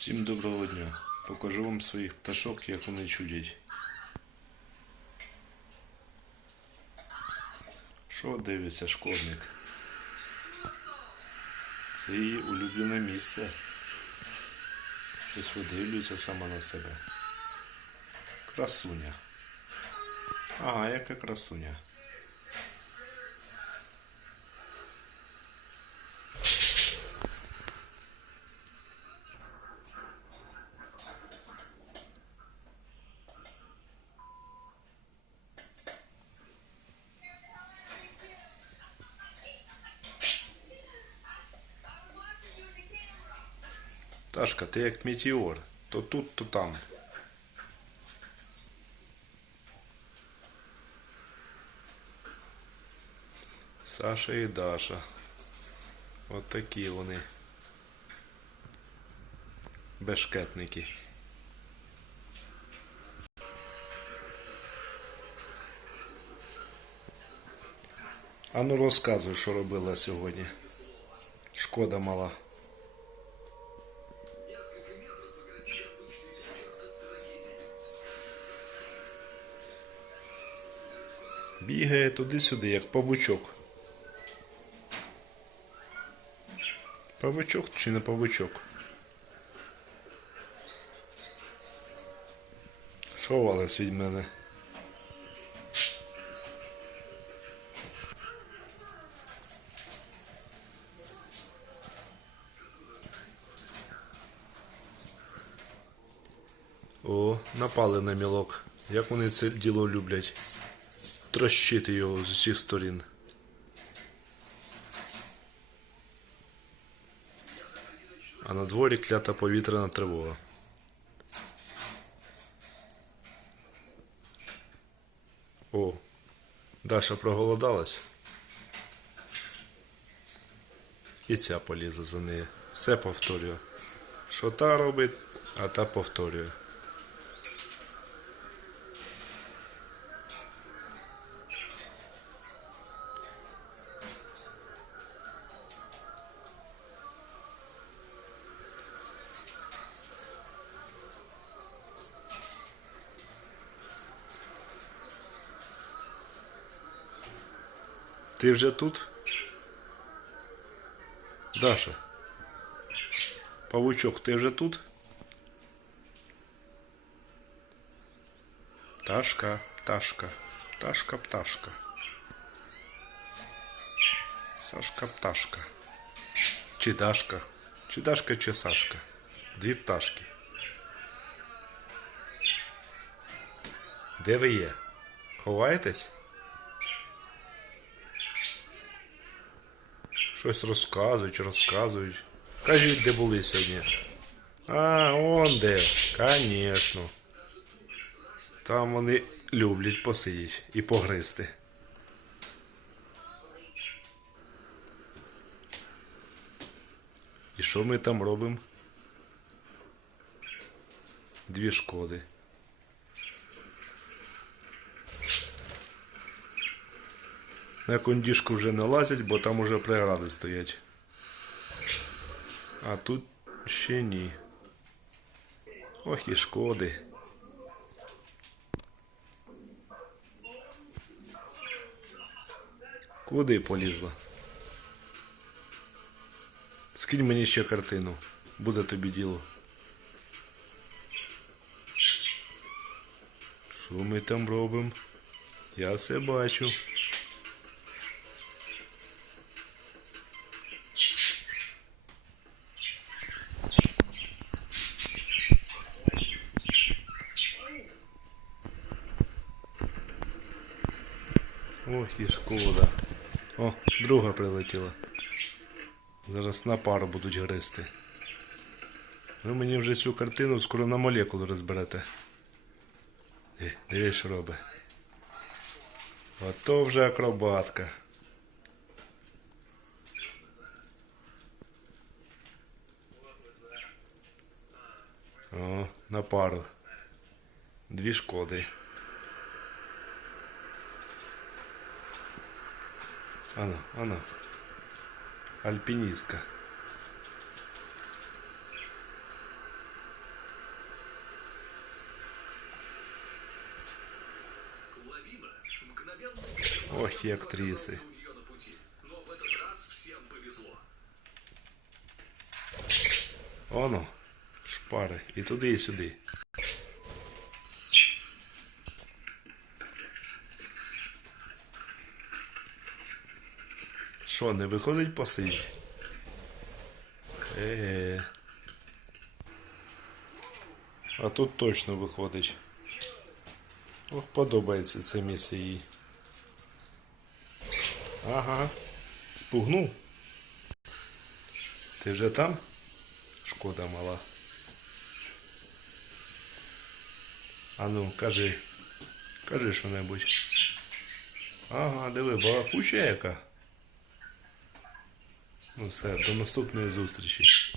Всім доброго дня. Покажу вам своїх пташок, як вони чудять. Що дивиться шкодник? Це її улюблене місце. Щось видивлюється сама на себе. Красуня. Ага, яка красуня. Ташка, ти як метеор. То тут, то там. Саша і Даша. От такі вони. Бешкетники. А ну розказуй, що робила сьогодні. Шкода мала. Бігає туди-сюди, як павучок. Павучок чи не павучок? Сховалась від мене. О, напали на мілок. Як вони це діло люблять. Трощити його з усіх сторін. А на дворі клята повітряна тривога. О, Даша проголодалась. І ця полізла за нею. Все повторює. Що та робить, а та повторює. Ти вже тут? Даша. Павучок, ти вже тут? Ташка, пташка, пташка, пташка. Сашка, пташка. Чи Дашка? Чи Дашка, чи Сашка? Дві пташки. Де ви є? Ховаєтесь? Щось розказують, розказують. Кажіть, де були сьогодні. А, он де. Конечно. Там вони люблять посидіти і погризти. І що ми там робимо? Дві шкоди. На кондішку вже не лазять, бо там уже прегради стоять. А тут ще ні. Ох і шкоди. Куди полізла? Скинь мені ще картину. Буде тобі діло. Що ми там робимо? Я все бачу. Ох і шкода. О, друга прилетіла. Зараз на пару будуть гристи. Ви мені вже цю картину скоро на молекулу розберете. Е, Дивись, що робить. Ото вже акробатка. О, на пару. Дві шкоди. Она, она. Альпинистка. Ох, и актрисы. Оно, шпары и туди, и сюди. Що, не виходить посидіть? Е. А тут точно виходить. Ох, подобається це місце їй. Ага. Спугнув. Ти вже там? Шкода мала. А ну, кажи. Кажи що-небудь. Ага, диви, балакуча яка. Ну все, до наступної зустрічі.